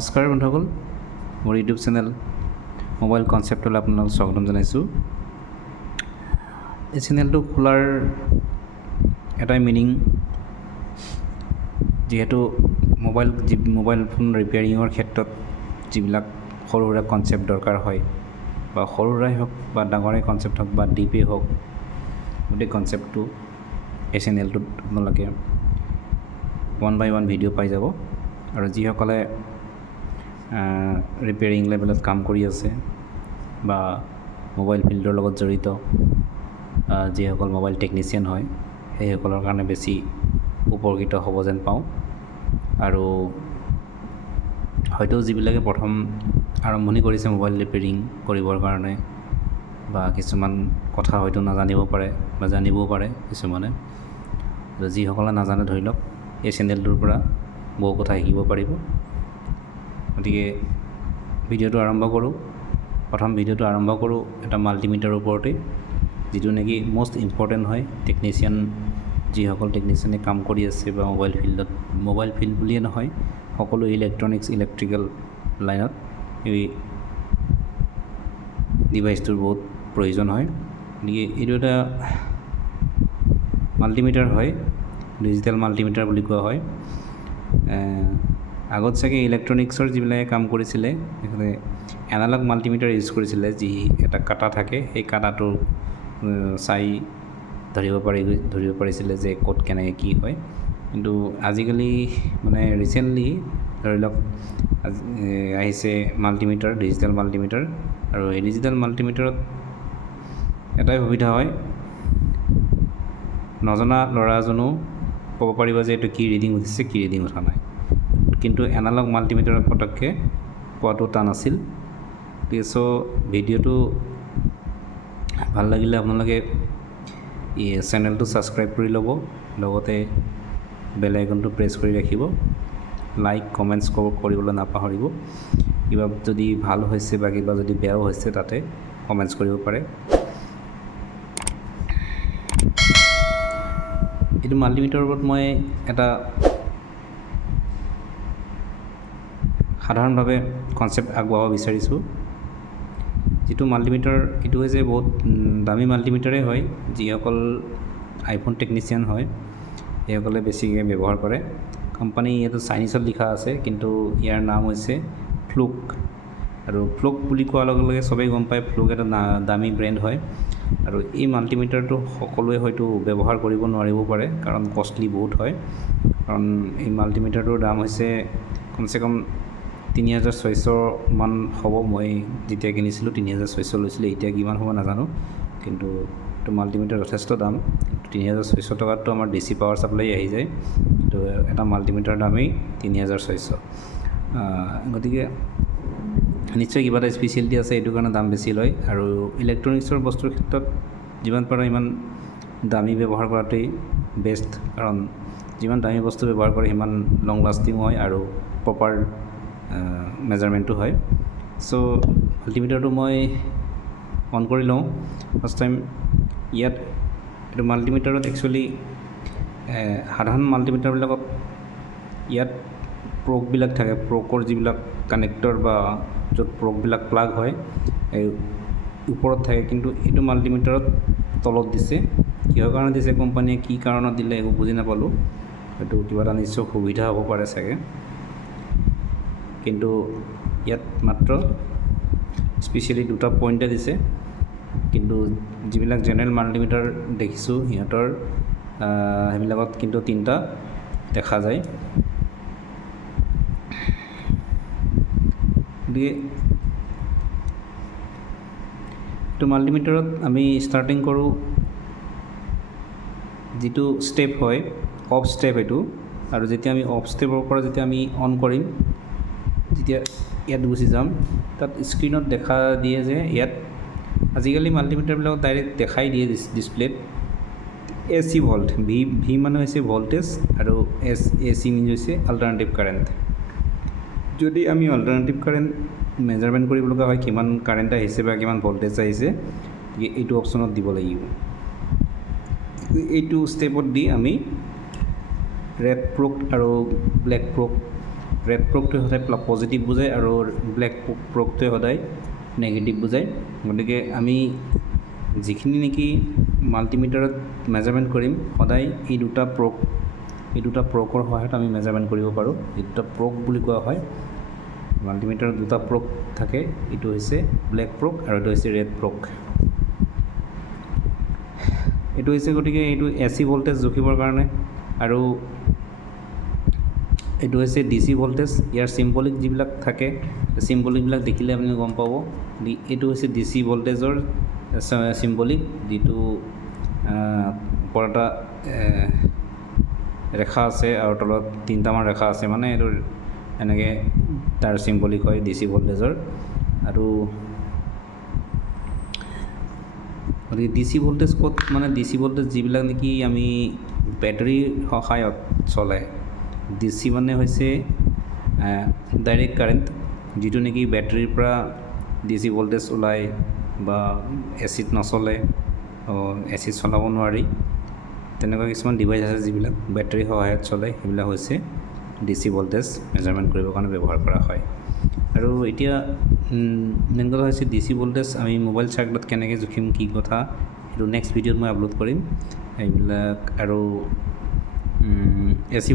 নমস্কাৰ বন্ধুসকল, মোৰ ইউটিউব চেনেল মোবাইল কনচেপ্টলৈ আপোনালোকক স্বাগতম জনাইছোঁ। এই চেনেলটো খোলাৰ এটাই মিনিং, যিহেতু মোবাইল ফোন ৰিপেয়াৰিঙৰ ক্ষেত্ৰত যিবিলাক সৰু সুৰা কনচেপ্ট দৰকাৰ হয়, বা সৰু সুৰাই হওক বা ডাঙৰে কনচেপ্ট হওক বা ডিপেই হওক, গোটেই কনচেপ্টটো এই চেনেলটোত আপোনালোকে 1 by 1 ভিডিঅ' পাই যাব। আৰু যিসকলে ৰিপেয়াৰিং লেভেলত কাম কৰি আছে বা মোবাইল ফিল্ডৰ লগত জড়িত, যিসকল মোবাইল টেকনিচিয়ান হয়, সেইসকলৰ কাৰণে বেছি উপকৃত হ'ব যেন পাওঁ। আৰু হয়তো যিবিলাকে প্ৰথম আৰম্ভণি কৰিছে মোবাইল ৰিপেয়াৰিং কৰিবৰ কাৰণে, বা কিছুমান কথা হয়তো নাজানিব পাৰে বা জানিবও পাৰে কিছুমানে। যিসকলে নাজানে ধৰি লওক, এই চেনেলটোৰ পৰা বহু কথা শিকিব পাৰিব। গতিকে ভিডিঅ'টো আৰম্ভ কৰোঁ। প্ৰথম ভিডিঅ'টো আৰম্ভ কৰোঁ এটা মাল্টিমিটাৰৰ ওপৰতে, যিটো নেকি মষ্ট ইম্পৰ্টেণ্ট হয় যিসকল টেকনিচিয়ানে কাম কৰি আছে বা মোবাইল ফিল্ড বুলিয়ে নহয়, সকলো ইলেক্ট্ৰিকেল লাইনত এই ডিভাইচটোৰ বহুত প্ৰয়োজন হয়। গতিকে এইটো এটা মাল্টিমিটাৰ হয়, ডিজিটেল মাল্টিমিটাৰ বুলি কোৱা হয়। আগত চাগে ইলেক্ট্ৰনিক্সৰ যিবিলাকে কাম কৰিছিলে, সেইকাৰণে এনালগ মাল্টিমিটাৰ ইউজ কৰিছিলে, যি এটা কাটা থাকে, সেই কাটাটো চাই ধৰিব পাৰিছিলে যে ক'ত কেনেকৈ কি হয়। কিন্তু আজিকালি মানে ৰিচেণ্টলি ধৰি লওক আহিছে মাল্টিমিটাৰ, ডিজিটেল মাল্টিমিটাৰ। আৰু এই ডিজিটেল মাল্টিমিটাৰত এটাই সুবিধা হয়, নজনা ল'ৰা এজনো ক'ব পাৰিব যে এইটো কি ৰিডিং উঠিছে, কি ৰিডিং উঠা নাই। কিন্তু এনালগ মাল্টিমিটাৰত পটককৈ পোৱাটো টান আছিল। চ' ভিডিঅ'টো ভাল লাগিলে আপোনালোকে চেনেলটো ছাবস্ক্ৰাইব কৰি ল'ব, লগতে বেল আইকনটো প্ৰেছ কৰি ৰাখিব। লাইক কমেণ্টছ কৰিবলৈ নাপাহৰিব। কিবা যদি ভাল হৈছে বা কিবা যদি বেয়াও হৈছে, তাতে কমেণ্টছ কৰিব পাৰে। এইটো মাল্টিমিটাৰৰ ওপৰত মই এটা সাধাৰণভাৱে কনচেপ্ট আগবঢ়াব বিচাৰিছোঁ। যিটো মাল্টিমিটাৰ, এইটো হৈছে বহুত দামী মাল্টিমিটাৰেই হয়। যিসকল আইফোন টেকনিচিয়ান হয়, সেইসকলে বেছিকৈ ব্যৱহাৰ কৰে। কোম্পানী এইটো চাইনিজত লিখা আছে, কিন্তু ইয়াৰ নাম হৈছে ফ্লুক। আৰু ফ্লুক বুলি কোৱাৰ লগে লগে চবেই গম পায় ফ্লুক এটা দামী ব্ৰেণ্ড হয়। আৰু এই মাল্টিমিটাৰটো সকলোৱে হয়তো ব্যৱহাৰ কৰিব নোৱাৰিবও পাৰে, কাৰণ কষ্টলি বহুত হয়। কাৰণ এই মাল্টিমিটাৰটোৰ দাম হৈছে কমচে কম 3600 মান হ'ব। মই যেতিয়া কিনিছিলোঁ 3600 লৈছিলে, এতিয়া কিমান হ'ব নাজানো, কিন্তু এইটো মাল্টিমিটাৰ যথেষ্ট দাম। 3600 টকাততো আমাৰ DC পাৱাৰ ছাপ্লাই আহি যায়, কিন্তু এটা মাল্টিমিটাৰ দামেই 3600। গতিকে নিশ্চয় কিবা এটা স্পেচিয়েলিটি আছে, এইটো কাৰণে দাম বেছি লয়। আৰু ইলেক্ট্ৰনিক্সৰ বস্তুৰ ক্ষেত্ৰত যিমান পাৰে ইমান দামী ব্যৱহাৰ কৰাটোৱেই বেষ্ট, কাৰণ যিমান দামী বস্তু ব্যৱহাৰ কৰে সিমান লং লাষ্টিঙো হয় আৰু প্ৰপাৰ মেজাৰমেণ্টটো হয়। চ' মাল্টিমিটাৰটো মই অন কৰি লওঁ ফাৰ্ষ্ট টাইম। এইটো মাল্টিমিটাৰত একচুৱেলি সাধাৰণ মাল্টিমিটাৰবিলাকত ইয়াত প্ৰ'ববিলাক থাকে, প্ৰ'কৰ যিবিলাক কানেক্টৰ বা য'ত প্ৰ'ববিলাক প্লাগ হয়, এই ওপৰত থাকে। কিন্তু এইটো মাল্টিমিটাৰত তলত দিছে। কিহৰ কাৰণে দিছে, কোম্পানীয়ে কি কাৰণত দিলে একো বুজি নাপালোঁ। হয়তো কিবা এটা নিশ্চয় সুবিধা হ'ব পাৰে চাগে, কিন্তু ইয়াত মাত্ৰ স্পেচিয়েলি 2টা পইণ্টে দিছে। কিন্তু যিবিলাক জেনেৰেল মাল্টিমিটাৰ দেখিছোঁ, সিহঁতৰ সেইবিলাকত কিন্তু 3টা দেখা যায়। গতিকে এইটো মাল্টিমিটাৰত আমি ষ্টাৰ্টিং কৰোঁ, যিটো ষ্টেপ হয় অফ ষ্টেপ এইটো। আৰু যেতিয়া আমি অফ ষ্টেপৰ পৰা যেতিয়া আমি অন কৰিম, যেতিয়া ইয়াত গুচি যাম, তাত স্ক্ৰীণত দেখা দিয়ে যে ইয়াত আজিকালি মাল্টিমিটাৰবিলাকত ডাইৰেক্ট দেখাই দিয়ে ডিছপ্লেত AC ভল্ট। ভি মানে হৈছে ভল্টেজ, আৰু AC মিনছ হৈছে অল্টাৰনেটিভ কাৰেণ্ট। যদি আমি অল্টাৰনেটিভ কাৰেণ্ট মেজাৰমেণ্ট কৰিব লগা হয়, কিমান কাৰেণ্ট আহিছে বা কিমান ভল্টেজ আহিছে, এইটো অপশ্যনত দিব লাগিব। এইটো ষ্টেপত দি আমি ৰেড প্ৰ'ব আৰু ব্লেক প্ৰ'ব ৰেড প্ৰ'গটোৱে সদায় পজিটিভ বুজায় আৰু ব্লেক প্ৰ'গটোৱে সদায় নেগেটিভ বুজায়। গতিকে আমি যিখিনি নেকি মাল্টিমিটাৰত মেজাৰমেণ্ট কৰিম সদায় এই দুটা প্ৰ'গৰ সহায়ত আমি মেজাৰমেণ্ট কৰিব পাৰোঁ। এই দুটা প্ৰ'গ বুলি কোৱা হয়। মাল্টিমিটাৰত দুটা প্ৰ'গ থাকে, এইটো হৈছে ব্লেক প্ৰ'গ আৰু এইটো হৈছে ৰেড প্ৰ'গ। এইটো হৈছে গতিকে এইটো AC ভল্টেজ জুখিবৰ কাৰণে, আৰু এইটো হৈছে DC ভল্টেজ। ইয়াৰ চিম্বলিক যিবিলাক থাকে, চিম্বলিকবিলাক দেখিলে আপুনি গম পাব। এইটো হৈছে DC ভল্টেজৰ চিম্বলিক, যিটো ওপৰত এটা ৰেখা আছে আৰু তলত 3টামান ৰেখা আছে, মানে এইটো এনেকৈ তাৰ চিম্বলিক হয় DC ভল্টেজৰ। আৰু গতিকে DC ভল্টেজ ক'ত, মানে DC ভল্টেজ যিবিলাক নেকি আমি বেটাৰীৰ সহায়ত চলে। DC মানে হৈছে ডাইৰেক্ট কাৰেণ্ট, যিটো নেকি বেটাৰীৰ পৰা DC ভল্টেজ ওলায়, বা এচিত নচলে, এচিত চলাব নোৱাৰি, তেনেকুৱা কিছুমান ডিভাইচ আছে যিবিলাক বেটাৰীৰ সহায়ত চলে, সেইবিলাক হৈছে DC ভল্টেজ মেজাৰমেণ্ট কৰিবৰ কাৰণে ব্যৱহাৰ কৰা হয়। আৰু এতিয়া মেইন কথা হৈছে DC ভল্টেজ আমি মোবাইল চাৰ্কিটত কেনেকৈ জুখিম, কি কথা, সেইটো নেক্সট ভিডিঅ'ত মই আপলোড কৰিম এইবিলাক। আৰু AC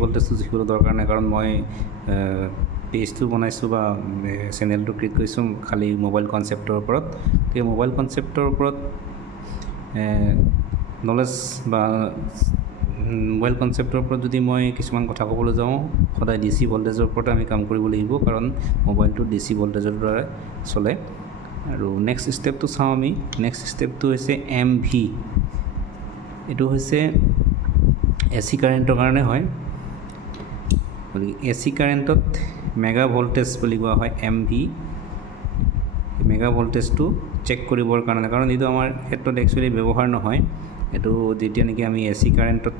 ভল্টেজটো জুখিবলৈ দৰকাৰ নাই, কাৰণ মই পেজটো বনাইছোঁ বা চেনেলটো ক্ৰিয়েট কৰিছোঁ খালী মোবাইল কনচেপ্টৰ ওপৰত। সেই মোবাইল কনচেপ্টৰ ওপৰত নলেজ বা মোবাইল কনচেপ্টৰ ওপৰত যদি মই কিছুমান কথা ক'বলৈ যাওঁ, সদায় DC ভল্টেজৰ ওপৰতে আমি কাম কৰিব লাগিব, কাৰণ মোবাইলটো DC ভল্টেজৰ দ্বাৰা চলে। আৰু নেক্সট ষ্টেপটো চাওঁ আমি। নেক্সট ষ্টেপটো হৈছে MV। এইটো হৈছে AC কাৰেণ্টৰ কাৰণে হয়। গতিকে AC কাৰেণ্টত মেগা ভল্টেজ বুলি কোৱা হয় MV। মেগা ভল্টেজটো চেক কৰিবৰ কাৰণে, কাৰণ এইটো আমাৰ ক্ষেত্ৰত একচুৱেলি ব্যৱহাৰ নহয়। এইটো যেতিয়া নেকি আমি AC কাৰেণ্টত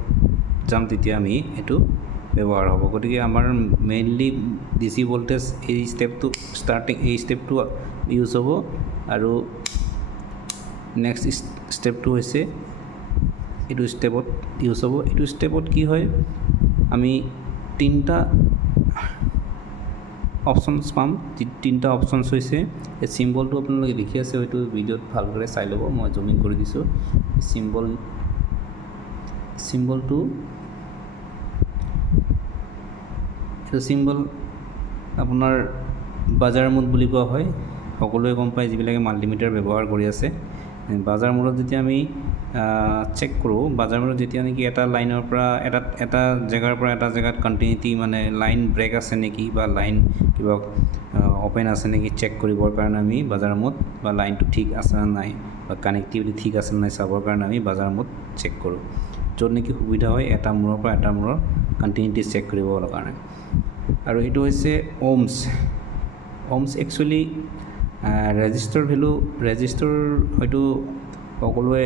যাম তেতিয়া আমি এইটো ব্যৱহাৰ হ'ব। গতিকে আমাৰ মেইনলি DC ভল্টেজ এই ষ্টেপটো ইউজ হ'ব। আৰু নেক্সট ষ্টেপটো হৈছে এইটো ষ্টেপত ইউজ হ'ব। এইটো ষ্টেপত কি হয়, আমি 3টা অপশ্যনছ পাম। 3টা অপশ্যনছ হৈছে, এই চিম্বলটো আপোনালোকে দেখি আছে, হয়তো ভিডিঅ'ত ভালদৰে চাই ল'ব, মই জুমিং কৰি দিছোঁ। চিম্বলটো এইটো চিম্বল আপোনাৰ বাজাৰ মোড বুলি কোৱা হয়। সকলোৱে গম পায় যিবিলাকে মাল্টিমিটাৰ ব্যৱহাৰ কৰি আছে। বাজাৰ মোডত যেতিয়া আমি চেক কৰোঁ, বাজাৰ মোডত যেতিয়া নেকি এটা লাইনৰ পৰা এটা জেগাৰ পৰা এটা জেগাত কণ্টিনিউটি, মানে লাইন ব্ৰেক আছে নেকি বা লাইন কিবা অ'পেন আছে নেকি চেক কৰিবৰ কাৰণে আমি বাজাৰ মোড, বা লাইনটো ঠিক আছে নে নাই বা কানেক্টিভিটি ঠিক আছে নে নাই চাবৰ কাৰণে আমি বাজাৰ মোড চেক কৰোঁ। য'ত নেকি সুবিধা হয় এটা মূৰৰ পৰা এটা মূৰৰ কণ্টিনিউটি চেক কৰিবৰ কাৰণে। আৰু এইটো হৈছে ohms একচুৱেলি ৰেজিষ্টৰ হয়তো সকলোৱে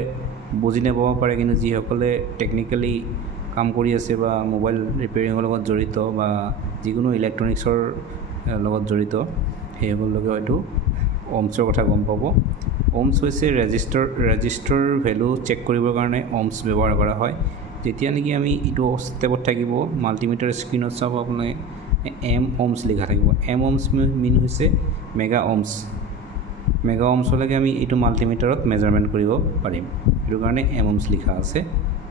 বুজি নাপাব পাৰে, কিন্তু যিসকলে টেকনিকেলি কাম কৰি আছে বা মোবাইল ৰিপেয়াৰিঙৰ লগত জড়িত বা যিকোনো ইলেক্ট্ৰনিক্সৰ লগত জড়িত, সেইসকলকে হয়তো ohmছৰ কথা গম পাব। ohms হৈছে ৰেজিষ্টৰ ভেলু চেক কৰিবৰ কাৰণে ohms ব্যৱহাৰ কৰা হয়। যেতিয়া নেকি আমি এইটো ষ্টেপত থাকিব, মাল্টিমিটাৰ স্ক্ৰীণত চাব আপোনালোকে ohms লিখা থাকিব। ohms মিন হৈছে মেগা ohmছলৈকে আমি এইটো মাল্টিমিটাৰত মেজাৰমেণ্ট কৰিব পাৰিম, সেইটো কাৰণে ohms লিখা আছে।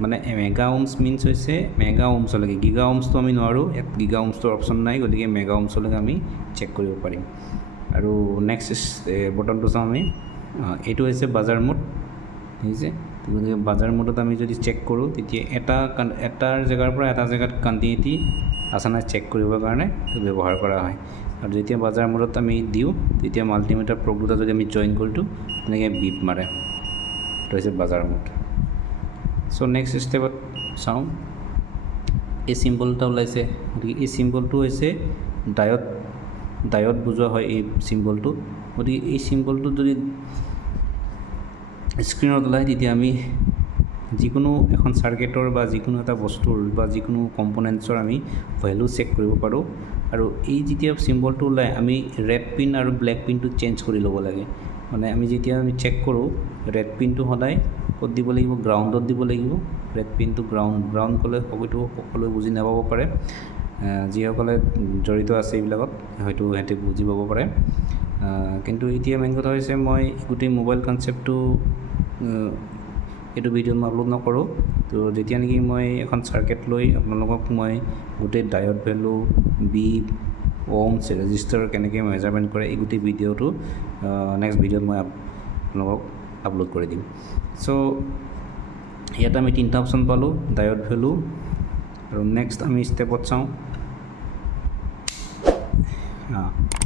মানে মেগা ohms মিনছ হৈছে মেগা ohmছলৈকে। গিগা ohmছটো আমি নোৱাৰোঁ, ইয়াত গিগা ohmছটোৰ অপশ্যন নাই, গতিকে মেগা ohmছলৈকে আমি চেক কৰিব পাৰিম। আৰু নেক্সট বটনটো চাওঁ আমি। এইটো হৈছে বাজাৰ মোড, বুজিছে। গতিকে বাজাৰ মোডত আমি যদি চেক কৰোঁ, তেতিয়া এটাৰ জেগাৰ পৰা এটা জেগাত কণ্টিনিউটি আছে নাই চেক কৰিবৰ কাৰণে ব্যৱহাৰ কৰা হয়। আৰু যেতিয়া বাজাৰ মোডত আমি দিওঁ, তেতিয়া মাল্টিমিটাৰ প্ৰ'ব দুটা যদি আমি জইন কৰি দিওঁ, তেনেকৈ বিপ মাৰে। এইটো হৈছে বাজাৰ মোড। চ' নেক্সট ষ্টেপত চাওঁ। এই চিম্বল এটা ওলাইছে, গতিকে এই চিম্বলটো হৈছে ডায়ড বুজোৱা হয় এই চিম্বলটো। গতিকে এই চিম্বলটো যদি স্ক্ৰীণত ওলায়, তেতিয়া আমি যিকোনো এখন চাৰ্কিটৰ বা যিকোনো এটা বস্তুৰ বা যিকোনো কম্পনেণ্টছৰ আমি ভেলু চেক কৰিব পাৰোঁ। আৰু এই যেতিয়া চিম্বলটো ওলায়, আমি ৰেড পিন আৰু ব্লেক পিনটো চেঞ্জ কৰি ল'ব লাগে। মানে যেতিয়া আমি চেক কৰোঁ, ৰেড পিনটো সদায় ক'ত দিব লাগিব, গ্ৰাউণ্ডত দিব লাগিব। ৰেড পিনটো গ্ৰাউণ্ড ক'লে হয়তো সকলোৱে বুজি নাপাব পাৰে। যিসকলে জড়িত আছে এইবিলাকত হয়তো সিহঁতে বুজি পাব পাৰে। কিন্তু এতিয়া মেইন কথা হৈছে মই গোটেই মোবাইল কনচেপ্টটো এইটো ভিডিঅ'ত মই আপলোড নকৰোঁ। তো যেতিয়া নেকি মই এখন চাৰ্কিট লৈ আপোনালোকক মই গোটেই ডায়ড ভেলু, বিপ, ওমছ, ৰেজিষ্টাৰ কেনেকৈ মেজাৰমেণ্ট কৰে এই গোটেই ভিডিঅ'টো নেক্সট ভিডিঅ'ত মই আপোনালোকক আপলোড কৰি দিম। চ' ইয়াত আমি 3টা অপশ্যন পালোঁ, ডায়ড ভেলু, আৰু নেক্সট আমি ষ্টেপত চাওঁ।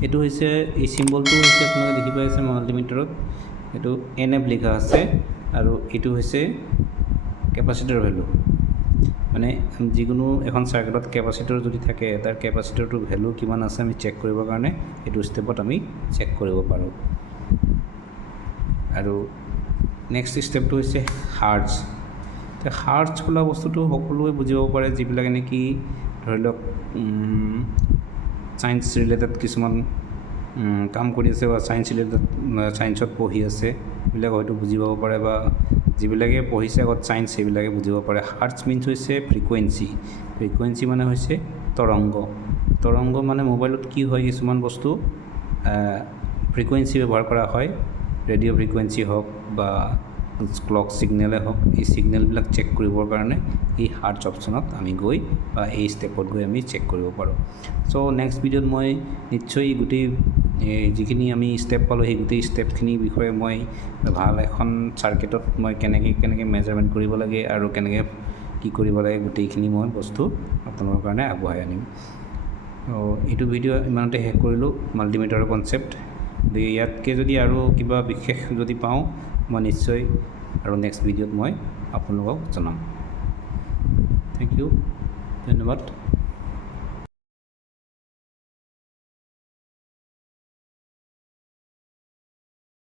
এইটো হৈছে এই চিম্বলটো হৈছে আপোনালোকে দেখি পাই আছে মাল্টিমিটাৰত, এইটো NF লিখা আছে, আৰু এইটো হৈছে কেপাচিটৰ ভেলু। মানে যিকোনো এখন চাৰ্কিটত কেপাচিটৰ যদি থাকে তাৰ কেপাচিটৰটোৰ ভেলু কিমান আছে আমি চেক কৰিবৰ কাৰণে এইটো ষ্টেপত আমি চেক কৰিব পাৰোঁ। আৰু নেক্সট ষ্টেপটো হৈছে হাৰ্টজ। তো হাৰ্টজ বোলা বস্তুটো সকলোৱে বুজিব পাৰে যিবিলাকে নেকি ধৰি লওক ছায়েন্স ৰিলেটেড কিছুমান কাম কৰি আছে বা ছায়েন্সত পঢ়ি আছে, সেইবিলাক হয়তো বুজি পাব পাৰে, বা যিবিলাকে পঢ়িছে আগত ছায়েন্স সেইবিলাকে বুজিব পাৰে। হাৰ্টজ মিনছ হৈছে ফ্ৰিকুৱেঞ্চি মানে হৈছে তৰংগ মানে মোবাইলত কি হয়, কিছুমান বস্তু ফ্ৰিকুৱেঞ্চি ব্যৱহাৰ কৰা হয়, ৰেডিঅ' ফ্ৰিকুৱেঞ্চি হওক বা ক্লক ছিগনেলে হওক, এই ছিগনেলবিলাক চেক কৰিবৰ কাৰণে এই হাৰ্টজ অপশ্যনত আমি গৈ বা এই ষ্টেপত গৈ আমি চেক কৰিব পাৰোঁ। চ' নেক্সট ভিডিঅ'ত মই নিশ্চয় গোটেই যিখিনি আমি ষ্টেপ পালোঁ সেই গোটেই ষ্টেপখিনিৰ বিষয়ে মই ভাল এখন চাৰ্কিটত মই কেনেকৈ মেজাৰমেণ্ট কৰিব লাগে আৰু কেনেকৈ কি কৰিব লাগে গোটেইখিনি মই বস্তু আপোনালোকৰ কাৰণে আগবঢ়াই আনিম। এইটো ভিডিঅ' ইমানতে শেষ কৰিলোঁ মাল্টিমিটাৰৰ কনচেপ্ট। গতিকে ইয়াতকৈ যদি আৰু কিবা বিশেষ যদি পাওঁ মই নিশ্চয় আৰু নেক্সট ভিডিঅ'ত মই আপোনালোকক জনাম। থেংক ইউ, ধন্যবাদ।